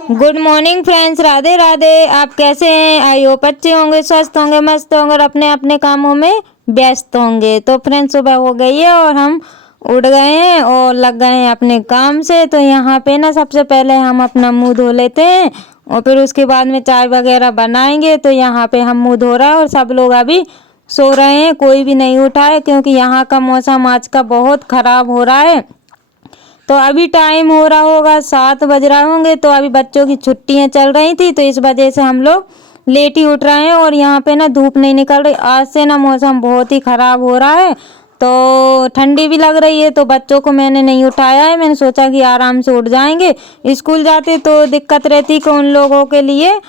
Good morning friends, Radhe Radhe. आप कैसे हैं? आई होप अच्छे होंगे, स्वस्थ होंगे, मस्त होंगे और अपने अपने कामों में व्यस्त होंगे। तो फ्रेंड्स, सुबह हो गई है और हम उठ गए हैं और लग गए हैं अपने काम से। तो यहाँ पे ना सबसे पहले हम अपना मुंह धो लेते हैं और फिर उसके बाद में चाय वगैरह बनाएंगे। तो यहाँ पे हम मुंह धो रहे हैं और सब लोग अभी सो रहे हैं, कोई भी नहीं उठा है क्योंकि यहाँ का मौसम आज का बहुत ख़राब हो रहा है। तो अभी टाइम हो रहा होगा 7 बज रहे होंगे। तो अभी बच्चों की छुट्टियां चल रही थी तो इस वजह से हम लोग लेट ही उठ रहे हैं और यहाँ पे ना धूप नहीं निकल रही। आज से ना मौसम बहुत ही ख़राब हो रहा है, तो ठंडी भी लग रही है। तो बच्चों को मैंने नहीं उठाया है, मैंने सोचा कि आराम से उठ जाएंगे। स्कूल जाते तो दिक्कत रहती कि उन लोगों के लिए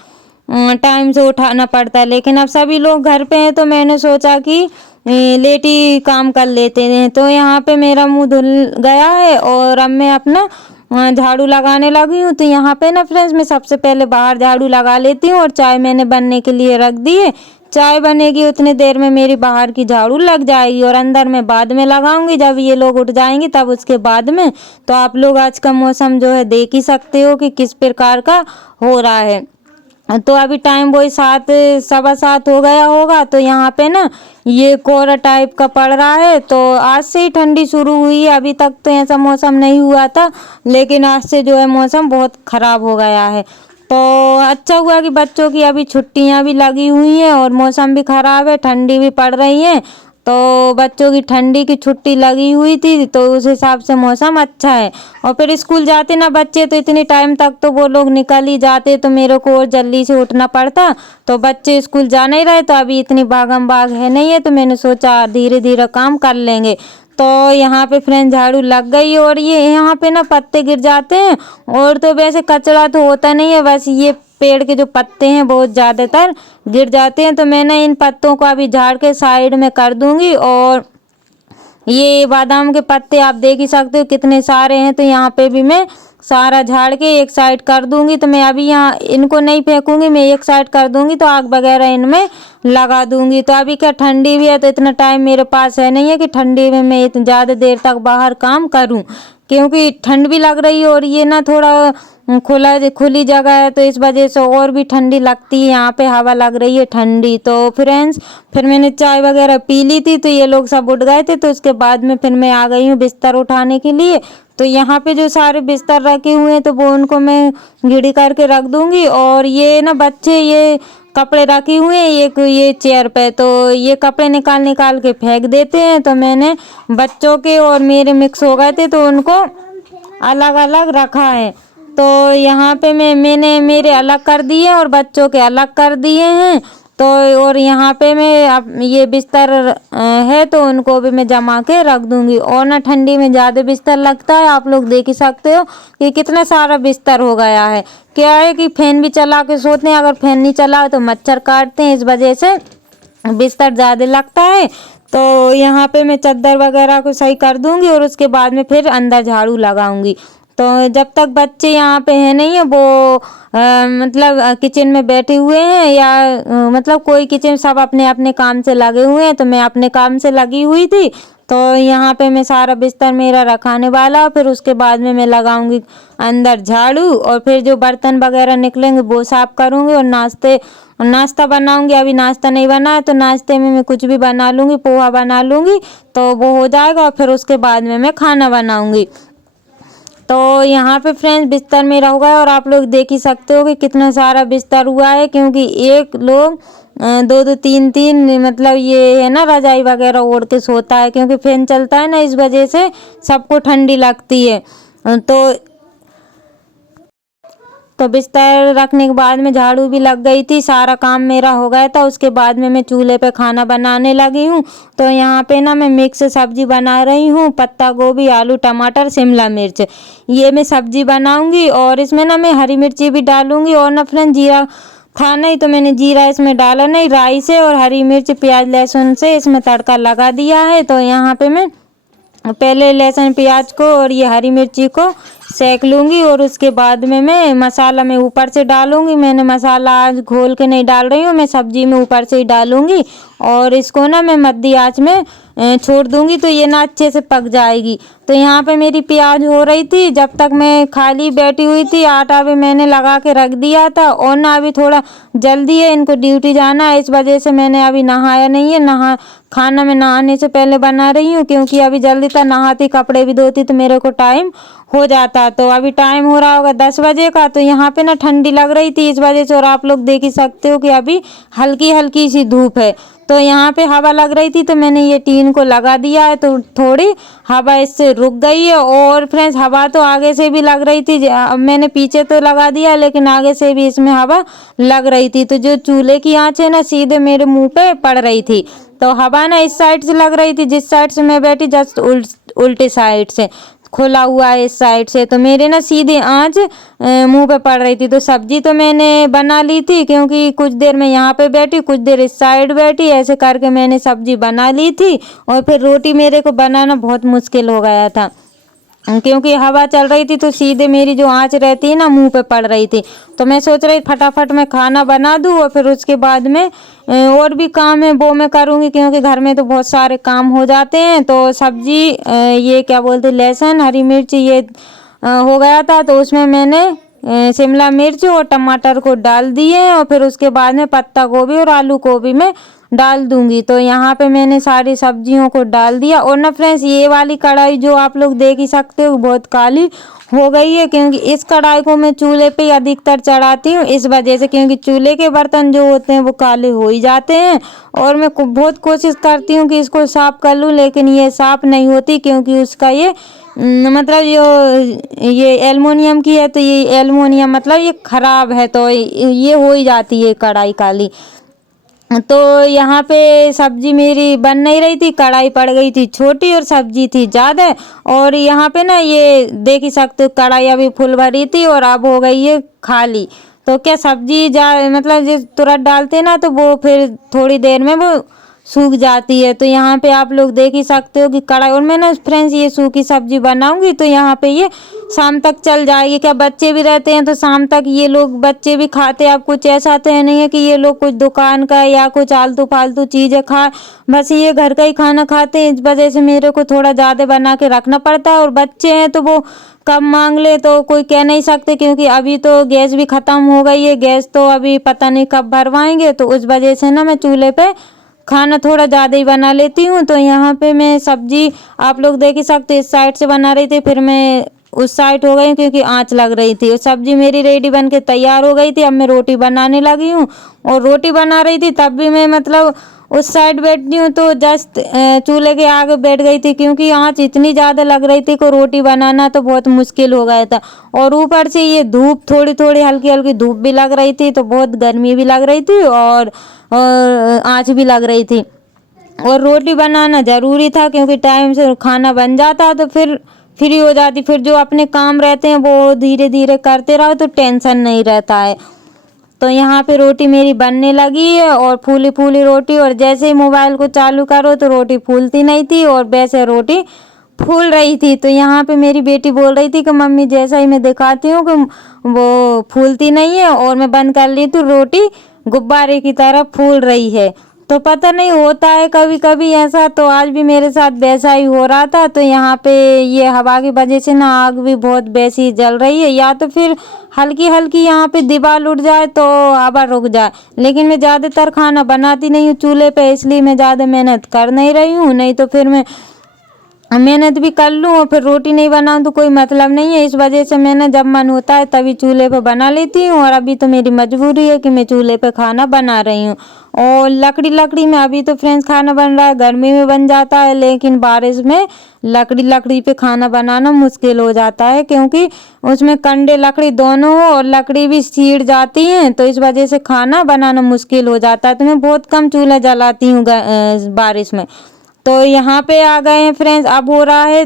टाइम से उठाना पड़ता है, लेकिन अब सभी लोग घर पे हैं तो मैंने सोचा कि लेट ही काम कर लेते हैं। तो यहाँ पे मेरा मुंह धुल गया है और अब मैं अपना झाड़ू लगाने लगी हूँ। तो यहाँ पे ना फ्रेंड्स, मैं सबसे पहले बाहर झाड़ू लगा लेती हूँ और चाय मैंने बनने के लिए रख दी है। चाय बनेगी उतनी देर में मेरी बाहर की झाड़ू लग जाएगी और अंदर में बाद में लगाऊंगी जब ये लोग उठ जाएंगे, तब उसके बाद में। तो आप लोग आज का मौसम जो है देख ही सकते हो कि किस प्रकार का हो रहा है। तो अभी टाइम वही 7 सवा 7 हो गया होगा। तो यहाँ पे ना ये कोहरा टाइप का पड़ रहा है। तो आज से ही ठंडी शुरू हुई है, अभी तक तो ऐसा मौसम नहीं हुआ था, लेकिन आज से जो है मौसम बहुत ख़राब हो गया है। तो अच्छा हुआ कि बच्चों की अभी छुट्टियां भी लगी हुई हैं और मौसम भी ख़राब है, ठंडी भी पड़ रही है। तो बच्चों की ठंडी की छुट्टी लगी हुई थी तो उस हिसाब से मौसम अच्छा है। और फिर स्कूल जाते ना बच्चे तो इतने टाइम तक तो वो लोग निकल ही जाते, तो मेरे को और जल्दी से उठना पड़ता। तो बच्चे स्कूल जा नहीं रहे तो अभी इतनी भागम भाग है नहीं है, तो मैंने सोचा धीरे धीरे काम कर लेंगे। तो यहाँ पे फ्रेंड झाड़ू लग गई और ये यहाँ पे ना पत्ते गिर जाते हैं। और तो वैसे कचरा तो होता नहीं है, बस ये पेड़ के जो पत्ते हैं बहुत ज़्यादातर गिर जाते हैं। तो मैंने इन पत्तों को अभी झाड़ के साइड में कर दूंगी। और ये बादाम के पत्ते आप देख ही सकते हो कितने सारे हैं, तो यहाँ पे भी मैं सारा झाड़ के एक साइड कर दूंगी। तो मैं अभी यहाँ इनको नहीं फेंकूंगी, मैं एक साइड कर दूंगी तो आग वगैरह इनमें लगा दूंगी। तो अभी क्या ठंडी भी है तो इतना टाइम मेरे पास है नहीं है कि ठंडी में मैं इतनी ज़्यादा देर तक बाहर काम करूं, क्योंकि ठंड भी लग रही है और ये ना थोड़ा खुली जगह है तो इस वजह से और भी ठंडी लगती है। यहाँ पे हवा लग रही है ठंडी। तो फ्रेंड्स, फिर मैंने चाय वगैरह पी ली थी तो ये लोग सब उठ गए थे। तो उसके बाद में फिर मैं आ गई हूँ बिस्तर उठाने के लिए। तो यहाँ पे जो सारे बिस्तर रखे हुए हैं तो वो उनको मैं घिड़ी करके रख दूंगी। और ये ना बच्चे ये कपड़े रखे हुए हैं एक ये चेयर पे, तो ये कपड़े निकाल निकाल के फेंक देते हैं। तो मैंने बच्चों के और मेरे मिक्स हो गए थे तो उनको अलग अलग रखा है। तो यहाँ पे मैंने मेरे अलग कर दिए और बच्चों के अलग कर दिए हैं। तो और यहाँ पे मैं अब ये बिस्तर है तो उनको भी मैं जमा के रख दूंगी। और ना ठंडी में ज़्यादा बिस्तर लगता है, आप लोग देख ही सकते हो कि कितना सारा बिस्तर हो गया है। क्या है कि फैन भी चला के सोते हैं, अगर फैन नहीं चला तो मच्छर काटते हैं, इस वजह से बिस्तर ज़्यादा लगता है। तो यहाँ पे मैं चादर वगैरह को सही कर दूंगी और उसके बाद में फिर अंदर झाड़ू लगाऊंगी। तो जब तक बच्चे यहाँ पे हैं नहीं है वो मतलब किचन में बैठे हुए हैं या मतलब कोई किचन, सब अपने अपने काम से लगे हुए हैं। तो मैं अपने काम से लगी हुई थी। तो यहाँ पे मैं सारा बिस्तर मेरा रखाने वाला, फिर उसके बाद में मैं लगाऊंगी अंदर झाड़ू और फिर जो बर्तन वगैरह निकलेंगे वो साफ करूँगी और नाश्ता बनाऊंगी। अभी नाश्ता नहीं बना है तो नाश्ते में मैं कुछ भी बना लूँगी, पोहा बना लूँगी तो वो हो जाएगा। और फिर उसके बाद में मैं खाना बनाऊँगी। तो यहाँ पे फ्रेंड्स बिस्तर मेरा हो गया और आप लोग देख ही सकते हो कि कितना सारा बिस्तर हुआ है, क्योंकि एक लोग दो दो तीन तीन मतलब ये है ना रजाई वगैरह ओढ़ के सोता है, क्योंकि फैन चलता है ना, इस वजह से सबको ठंडी लगती है। तो बिस्तर रखने के बाद में झाड़ू भी लग गई थी, सारा काम मेरा हो गया था। उसके बाद में मैं चूल्हे पे खाना बनाने लगी हूँ। तो यहाँ पे ना मैं मिक्स सब्जी बना रही हूँ, पत्ता गोभी, आलू, टमाटर, शिमला मिर्च, ये मैं सब्जी बनाऊंगी। और इसमें ना मैं हरी मिर्ची भी डालूंगी। और ना फ्रेंड जीरा था नहीं तो मैंने जीरा इसमें डाला नहीं, राई से और हरी मिर्च प्याज लहसुन से इसमें तड़का लगा दिया है। तो यहाँ पे मैं पहले लहसुन प्याज को और ये हरी मिर्ची को सेक लूँगी और उसके बाद में मैं मसाला में ऊपर से डालूँगी। मैंने मसाला आज घोल के नहीं डाल रही हूँ, मैं सब्जी में ऊपर से ही डालूँगी। और इसको ना मैं मध्य आंच में छोड़ दूंगी तो ये ना अच्छे से पक जाएगी। तो यहाँ पे मेरी प्याज हो रही थी, जब तक मैं खाली बैठी हुई थी आटा भी मैंने लगा के रख दिया था। और ना अभी थोड़ा जल्दी है, इनको ड्यूटी जाना है, इस वजह से मैंने अभी नहाया नहीं है। खाना मैं नहाने से पहले बना रही हूँ, क्योंकि अभी जल्दी तक नहाती कपड़े भी धोती तो मेरे को टाइम हो जाता। तो अभी टाइम हो रहा होगा 10 बजे का। तो यहाँ पे ना ठंडी लग रही थी इस वजह से, और आप लोग देख ही सकते हो कि अभी हल्की हल्की सी धूप है। तो यहाँ पे हवा लग रही थी तो मैंने ये टीन को लगा दिया है, तो थोड़ी हवा इससे रुक गई है। और फ्रेंड्स हवा तो आगे से भी लग रही थी, मैंने पीछे तो लगा दिया लेकिन आगे से भी इसमें हवा लग रही थी। तो जो चूल्हे की आंच है ना सीधे मेरे मुंह पे पड़ रही थी। तो हवा ना इस साइड से लग रही थी, जिस साइड से मैं बैठी जस्ट उल्टे साइड से खुला हुआ है इस साइड से, तो मेरे ना सीधे आंच मुंह पे पड़ रही थी। तो सब्जी तो मैंने बना ली थी, क्योंकि कुछ देर मैं यहाँ पे बैठी कुछ देर इस साइड बैठी, ऐसे करके मैंने सब्जी बना ली थी। और फिर रोटी मेरे को बनाना बहुत मुश्किल हो गया था, क्योंकि हवा चल रही थी तो सीधे मेरी जो आंच रहती है ना मुंह पे पड़ रही थी। तो मैं सोच रही फटाफट मैं खाना बना दूँ और फिर उसके बाद में और भी काम है वो मैं करूँगी, क्योंकि घर में तो बहुत सारे काम हो जाते हैं। तो सब्जी ये क्या बोलते लहसुन हरी मिर्च ये हो गया था, तो उसमें मैंने शिमला मिर्च और टमाटर को डाल दिए और फिर उसके बाद में पत्ता गोभी और आलू गोभी में डाल दूंगी। तो यहाँ पे मैंने सारी सब्जियों को डाल दिया। और ना फ्रेंड्स ये वाली कढ़ाई जो आप लोग देख ही सकते हो बहुत काली हो गई है, क्योंकि इस कढ़ाई को मैं चूल्हे पे अधिकतर चढ़ाती हूँ इस वजह से, क्योंकि चूल्हे के बर्तन जो होते हैं वो काले हो ही जाते हैं। और मैं बहुत कोशिश करती हूँ कि इसको साफ कर लूँ, लेकिन ये साफ नहीं होती, क्योंकि उसका ये मतलब ये एल्युमिनियम की है, तो ये एल्युमिनियम मतलब ये खराब है, तो ये हो ही जाती है कढ़ाई काली। तो यहाँ पे सब्जी मेरी बन नहीं रही थी, कढ़ाई पड़ गई थी छोटी और सब्जी थी ज़्यादा। और यहाँ पे ना ये देख ही सकते हो कढ़ाई अभी फुल भरी थी और अब हो गई है खाली। तो क्या सब्जी मतलब जो तुरंत डालते ना तो वो फिर थोड़ी देर में वो सूख जाती है। तो यहाँ पे आप लोग देख ही सकते हो कि कढ़ाई, और मैं ना फ्रेंड्स ये सूखी सब्जी बनाऊंगी तो यहाँ पे ये शाम तक चल जाएगी। क्या बच्चे भी रहते हैं तो शाम तक ये लोग बच्चे भी खाते हैं। अब कुछ ऐसा तो है नहीं है कि ये लोग कुछ दुकान का या कुछ आलतू फालतू चीज़ें खाए, बस ये घर का ही खाना खाते हैं। इस वजह से मेरे को थोड़ा ज़्यादा बना के रखना पड़ता है। और बच्चे हैं तो वो कब मांग ले तो कोई कह नहीं सकते, क्योंकि अभी तो गैस भी ख़त्म हो गई है, गैस तो अभी पता नहीं कब भरवाएंगे। तो उस वजह से ना मैं चूल्हे पे खाना थोड़ा ज़्यादा ही बना लेती हूँ। तो यहाँ पे मैं सब्जी आप लोग देख ही सकते इस साइड से बना रही थी, फिर मैं उस साइड हो गई क्योंकि आँच लग रही थी। और सब्जी मेरी रेडी बन के तैयार हो गई थी। अब मैं रोटी बनाने लगी हूँ, और रोटी बना रही थी तब भी मैं मतलब उस साइड बैठती हूँ तो जस्ट चूल्हे के आगे बैठ गई थी, क्योंकि आँच इतनी ज़्यादा लग रही थी कि रोटी बनाना तो बहुत मुश्किल हो गया था। और ऊपर से ये धूप थोड़ी थोड़ी हल्की हल्की धूप भी लग रही थी, तो बहुत गर्मी भी लग रही थी और आँच भी लग रही थी। और रोटी बनाना ज़रूरी था, क्योंकि टाइम से खाना बन जाता तो फिर फ्री हो जाती। फिर जो अपने काम रहते हैं वो धीरे धीरे करते रहो तो टेंशन नहीं रहता है। तो यहाँ पे रोटी मेरी बनने लगी है, और फूली फूली रोटी, और जैसे ही मोबाइल को चालू करो तो रोटी फूलती नहीं थी और वैसे रोटी फूल रही थी। तो यहाँ पे मेरी बेटी बोल रही थी कि मम्मी जैसा ही मैं दिखाती हूँ कि वो फूलती नहीं है, और मैं बंद कर ली तो रोटी गुब्बारे की तरह फूल रही है। तो पता नहीं होता है कभी कभी ऐसा, तो आज भी मेरे साथ वैसा ही हो रहा था। तो यहाँ पे ये हवा की वजह से ना आग भी बहुत वैसी जल रही है, या तो फिर हल्की हल्की यहाँ पे दीवार उठ जाए तो हवा रुक जाए। लेकिन मैं ज़्यादातर खाना बनाती नहीं हूँ चूल्हे पे, इसलिए मैं ज़्यादा मेहनत कर नहीं रही हूँ, नहीं तो फिर मैं मेहनत भी कर लूँ और फिर रोटी नहीं बनाऊँ तो कोई मतलब नहीं है। इस वजह से मैंने जब मन होता है तभी चूल्हे पे बना लेती हूँ, और अभी तो मेरी मजबूरी है कि मैं चूल्हे पे खाना बना रही हूँ। और लकड़ी में अभी तो फ्रेंड्स खाना बन रहा है, गर्मी में बन जाता है, लेकिन बारिश में लकड़ी पे खाना बनाना मुश्किल हो जाता है, क्योंकि उसमें कंडे लकड़ी दोनों हो और लकड़ी भी सीड़ जाती हैं, तो इस वजह से खाना बनाना मुश्किल हो जाता है। तो मैं बहुत कम चूल्हा जलाती हूँ बारिश में। तो यहाँ पे आ गए हैं फ्रेंड्स, अब हो रहा है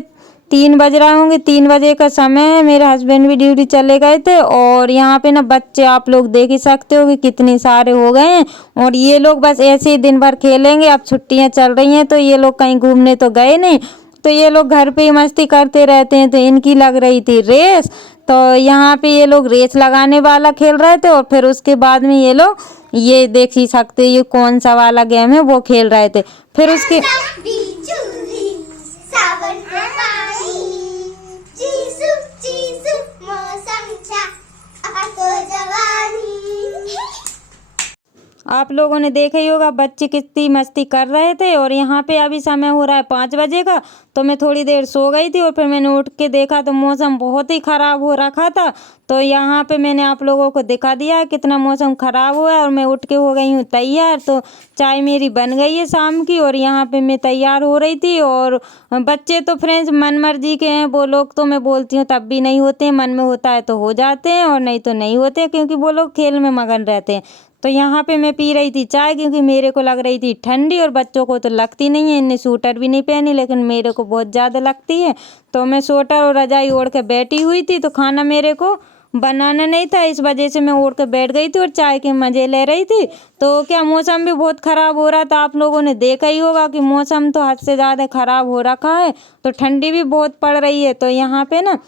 3 बज रहे होंगे, 3 बजे का समय है। मेरे हस्बैंड भी ड्यूटी चले गए थे, और यहाँ पे ना बच्चे आप लोग देख ही सकते हो कि कितने सारे हो गए हैं। और ये लोग बस ऐसे ही दिन भर खेलेंगे, अब छुट्टियाँ चल रही हैं तो ये लोग कहीं घूमने तो गए नहीं, तो ये लोग घर पे ही मस्ती करते रहते हैं। तो इनकी लग रही थी रेस, तो यहाँ पे ये लोग रेस लगाने वाला खेल रहे थे, और फिर उसके बाद में ये लोग ये देख ही सकते ये कौन सा वाला गेम है वो खेल रहे थे। फिर उसके चूड़ी सावन का पानी चीसू चीसू मौसम छा तो जवानी। आप लोगों ने देखा ही होगा बच्चे कितनी मस्ती कर रहे थे। और यहाँ पे अभी समय हो रहा है 5 बजे का, तो मैं थोड़ी देर सो गई थी और फिर मैंने उठ के देखा तो मौसम बहुत ही ख़राब हो रखा था। तो यहाँ पे मैंने आप लोगों को दिखा दिया कितना मौसम ख़राब हुआ है। और मैं उठ के हो गई हूँ तैयार। तो चाय मेरी बन गई है शाम की और यहाँ पे मैं तैयार हो रही थी। और बच्चे तो फ्रेंड्स मन मर्जी के हैं, वो लोग तो मैं बोलती हूँ तब भी नहीं होते हैं, मन में होता है तो हो जाते हैं और नहीं तो नहीं होते, क्योंकि वो लोग खेल में मगन रहते हैं। तो यहाँ पे मैं पी रही थी चाय, क्योंकि मेरे को लग रही थी ठंडी और बच्चों को तो लगती नहीं है। इनने स्वेटर भी नहीं पहनी, लेकिन मेरे को बहुत ज़्यादा लगती है। तो मैं स्वेटर और रजाई ओढ़ के बैठी हुई थी। तो खाना मेरे को बनाना नहीं था, इस वजह से मैं ओढ़ के बैठ गई थी और चाय के मज़े ले रही थी। तो क्या मौसम भी बहुत ख़राब हो रहा था, आप लोगों ने देखा ही होगा कि मौसम तो हद से ज़्यादा ख़राब हो रखा है। तो ठंडी भी बहुत पड़ रही है। तो यहाँ पे ना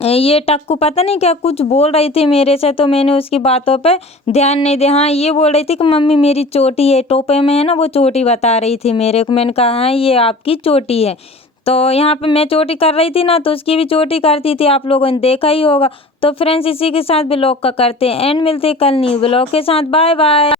ये टक्कू पता नहीं क्या कुछ बोल रही थी मेरे से, तो मैंने उसकी बातों पे ध्यान नहीं दिया। हाँ, ये बोल रही थी कि मम्मी मेरी चोटी है, टोपे में है ना, वो चोटी बता रही थी मेरे को। मैंने कहा हाँ ये आपकी चोटी है। तो यहाँ पे मैं चोटी कर रही थी ना, तो उसकी भी चोटी करती थी, आप लोगों ने देखा ही होगा। तो फ्रेंड्स इसी के साथ ब्लॉग का करते हैं एंड, मिलते हैं कल न्यू ब्लॉग के साथ। Bye bye.